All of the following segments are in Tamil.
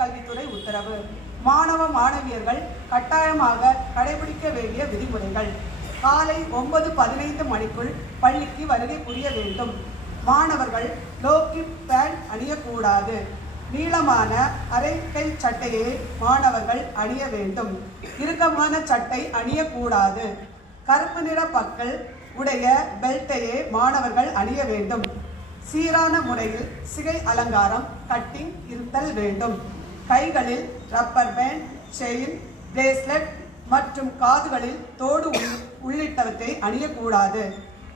கல்வித்துறை உத்தரவு. மாணவ மாணவியர்கள் கட்டாயமாக கடைபிடிக்க வேண்டிய விதிமுறைகள். காலை 9:15 மணிக்குள் பள்ளிக்கு வருகை புரிய வேண்டும். மாணவர்கள் லோக்கி பேண்ட் அணியக்கூடாது. நீளமான அரைக்கை சட்டையை மாணவர்கள் அணிய வேண்டும். இறுக்கமான சட்டை அணியக்கூடாது. கருப்பு நிற பற்கள் உடைய பெல்ட்டையே மாணவர்கள் அணிய வேண்டும். சீரான முறையில் சிகை அலங்காரம் கட்டிங் இருத்தல் வேண்டும். கைகளில் ரப்பர் பேண்ட், செயின், பிரேஸ்லெட் மற்றும் காதுகளில் தோடு உள்ளிட்டவற்றை அணியக்கூடாது.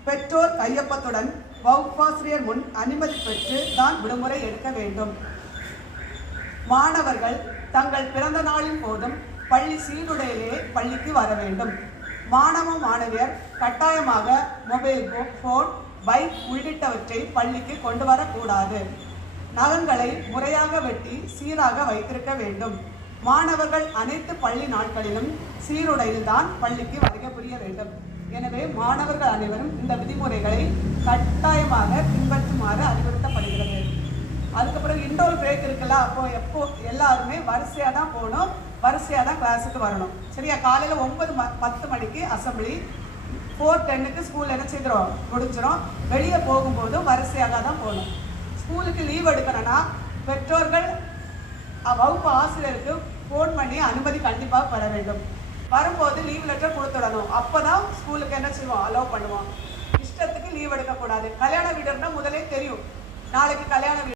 பெற்றோர் கையொப்பத்துடன் வகுப்பாசிரியர் முன் அனுமதி பெற்று தான் விடுமுறை எடுக்க வேண்டும். மாணவர்கள் தங்கள் பிறந்த நாளின் போதும் பள்ளி சீருடையிலே பள்ளிக்கு வர வேண்டும். மாணவ மாணவியர் கட்டாயமாக மொபைல் போன், பைக் உள்ளிட்டவற்றை பள்ளிக்கு கொண்டு வரக்கூடாது. நகங்களை முறையாக வெட்டி சீராக வைத்திருக்க வேண்டும். மாணவர்கள் அனைத்து பள்ளி நாட்களிலும் சீருடையில் தான் பள்ளிக்கு வருகை புரிய வேண்டும். எனவே மாணவர்கள் அனைவரும் இந்த விதிமுறைகளை கட்டாயமாக பின்பற்றுமாறு அறிவுறுத்தப்படுகிறது. அதுக்கப்புறம் இன்டோர் பிரேக் இருக்குல்ல, எப்போ எல்லாருமே வரிசையாக தான் போகணும், வரிசையாக தான் கிளாஸுக்கு வரணும். சரியா? காலையில் 9:10 மணிக்கு அசம்பிளி, 4:10 ஸ்கூல் என்ன செய்கிறோம் முடிச்சிடும். வெளியே போகும்போதும் வரிசையாக தான் போகணும். ஸ்கூலுக்கு லீவ் எடுக்கணும்னா பெற்றோர்கள் வகுப்பு ஆசிரியருக்கு ஃபோன் பண்ணி அனுமதி கண்டிப்பாக பெற வேண்டும். வரும்போது லீவ் லெட்டர் கொடுத்துடணும். அப்போ தான் ஸ்கூலுக்கு என்ன செய்வோம், அலோவ் பண்ணுவோம். இஷ்டத்துக்கு லீவ் எடுக்கக்கூடாது. கல்யாண வீடுன்னா முதலே தெரியும், நாளைக்கு கல்யாண வீடு